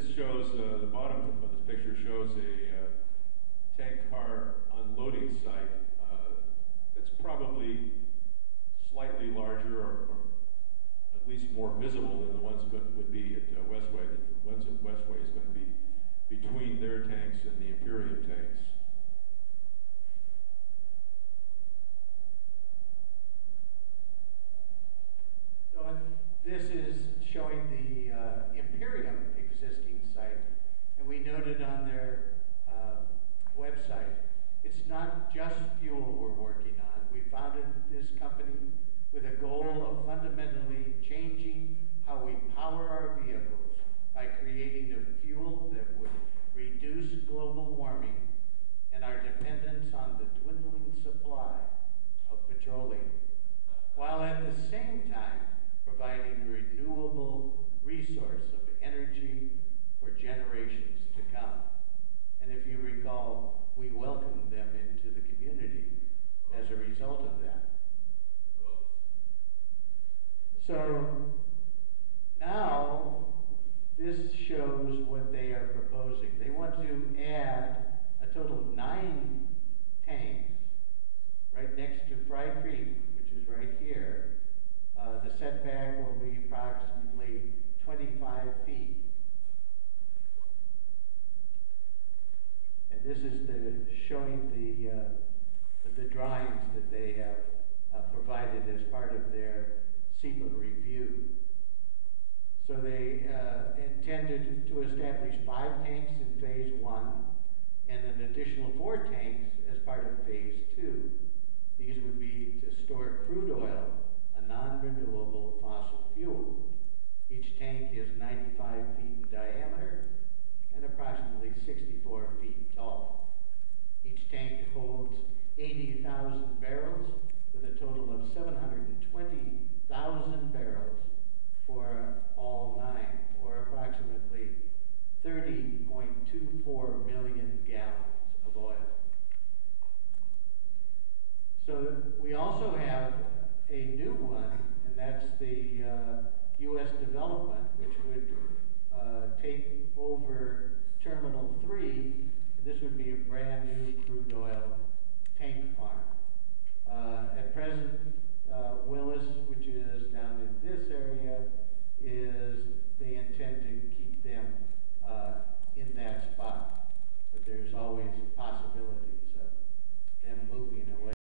this shows, the bottom of this picture shows a tank car unloading site that's probably slightly larger or at least more visible than the ones that would be at Westway. The ones at Westway is going to be between their tanks and the Imperium tanks. So this is showing the Imperium existing site, and we noted on their website, it's not just fuel we're working on. We founded this company with a goal of fundamentally changing how we power our vehicles by creating a fuel that would reduce global warming and our dependence on the dwindling supply of petroleum, while at the same time providing a renewable resource of energy for generations to come. And if you recall, we welcomed them into the community as a result of that. So now this shows what they are proposing. They want to add a total of 9 tanks right next to Fry Creek, which is right here. The setback will be approximately 25 feet. And this is showing the drawings that they have provided as part of their SEPA review. So they intended to establish 5 tanks in phase 1 and an additional 4 tanks as part of phase 2. These would be to store crude oil, a non-renewable fossil fuel. Each tank is 95 feet in diameter and approximately 64 feet tall. Each tank holds 80,000 barrels with a total of 720,000 barrels for all 9, or approximately 30.24 million gallons of oil. So we also have a new one, and that's the U.S. development, which would take over Terminal 3. This would be a brand new